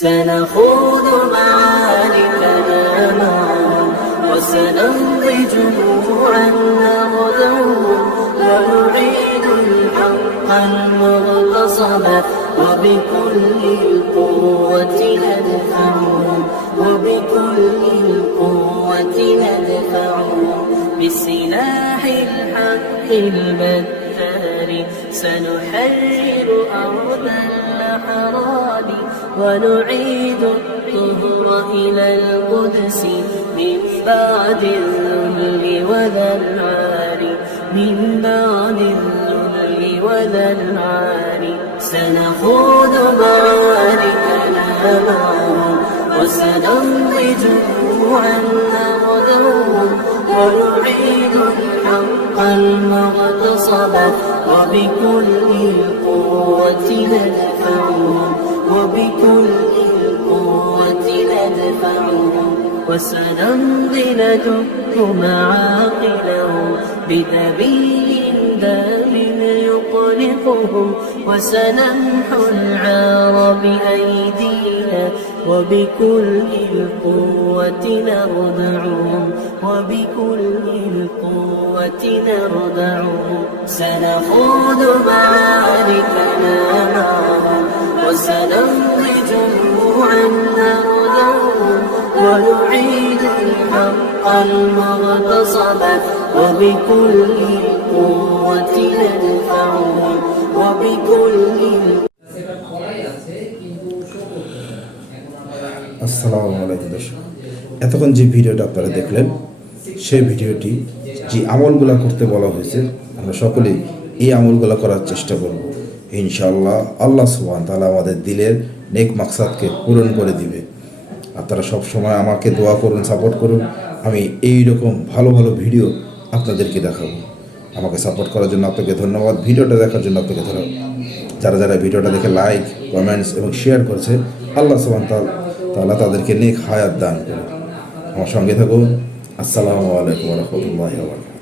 سنخوض معاركنا معا وسنمضي جموعا نغزوهم ونعيد الحق المغتصب وبكل القوة ندفعهم بسلاح الحق البتار سنحرر أرض الأحرار ونعيد الطهر إلى القدس من بعد الذل والعار سنخوض معاركنا معهم وسنمضي جموعا نغزوهم ونعيد الحق المغتصب وبكل القوة ندفعهم وسنمضي ندك معاقلهم بدبيل دام يقلقهم وسنمحو العار بأيدينا وبكل القوة نردعهم سنخوض معاركنا معهم وسنمضي جموعا نغزوهم ونعيد الحق المغتصب وبكل القوة ندفعهم আসসালামু আলাইকুম দর্শক, এতক্ষণ যে ভিডিওটা আপনারা দেখলেন সেই ভিডিওটি যে আমলগুলো করতে বলা হয়েছে আমরা সকলেই এই আমলগুলো করার চেষ্টা করব। ইনশাআল্লাহ আল্লাহ সুবহান তাআলা আমাদের দিলের নেক মাকসাদকে পূরণ করে দিবে। আপনারা সব সময় আমাকে দোয়া করুন, সাপোর্ট করুন, আমি এই রকম ভালো ভালো ভিডিও আপনাদেরকে দেখাবো। আমাকে সাপোর্ট করার জন্য আপনাকে ধন্যবাদ, ভিডিওটা দেখার জন্য আপনাকে ধন্যবাদ। যারা ভিডিওটা দেখে লাইক, কমেন্টস এবং শেয়ার করছে, আল্লাহ সুবহান তাআলা তাদেরকে নেক হায়াত দান করুন। আমার সঙ্গে থাকুন। আসসালামু আলাইকুম ওয়া রাহমাতুল্লাহি ওয়া বারাকাতুহু।